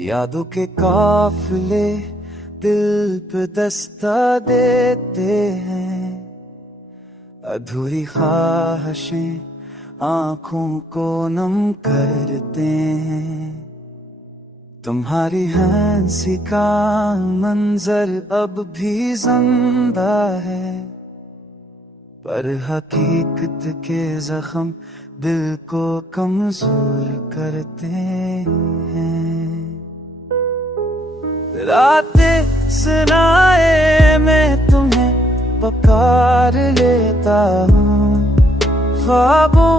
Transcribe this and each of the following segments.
यादों के काफिले दिल पे दस्ता देते हैं, अधूरी ख्वाहिशें आंखों को नम करते हैं। तुम्हारी हंसी का मंजर अब भी जिंदा है, पर हकीकत के जख्म दिल को कमजोर करते हैं। रातें सुनाए मैं तुम्हें पुकार लेता हूँ, ख्वाबों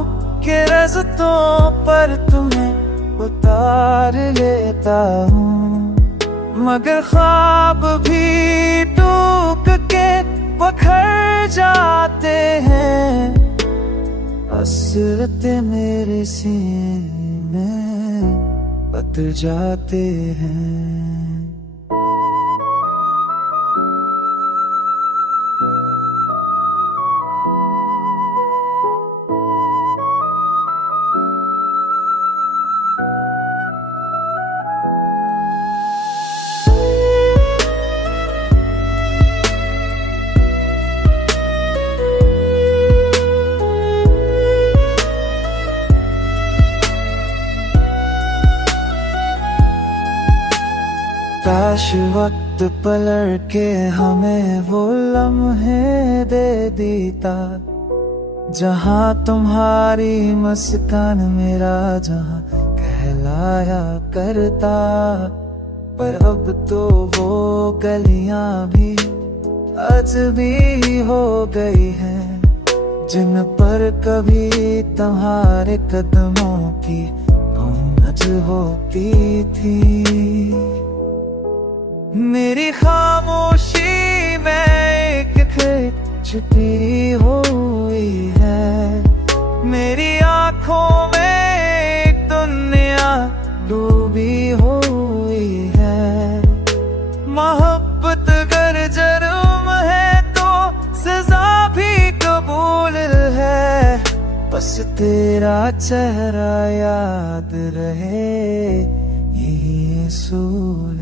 के रस्तों पर तुम्हें उतार लेता हूँ, मगर ख्वाब भी टूट के बिखर जाते हैं। हसरतें मेरे सीने में बदल जाते हैं। काश वक्त पलट के हमें वो लम्हे दे देता, जहाँ तुम्हारी मुस्कान मेरा जहाँ कहलाया करता। पर अब तो वो गलियां भी अजनबी हो गई हैं, जिन पर कभी तुम्हारे कदमों की गूंज होती थी। मेरी खामोशी में एक खेत छिपी हुई है, मेरी आंखों में एक दुनिया डूबी हुई है। मोहब्बत अगर जुर्म है तो सजा भी कबूल है, बस तेरा चेहरा याद रहे यही असूल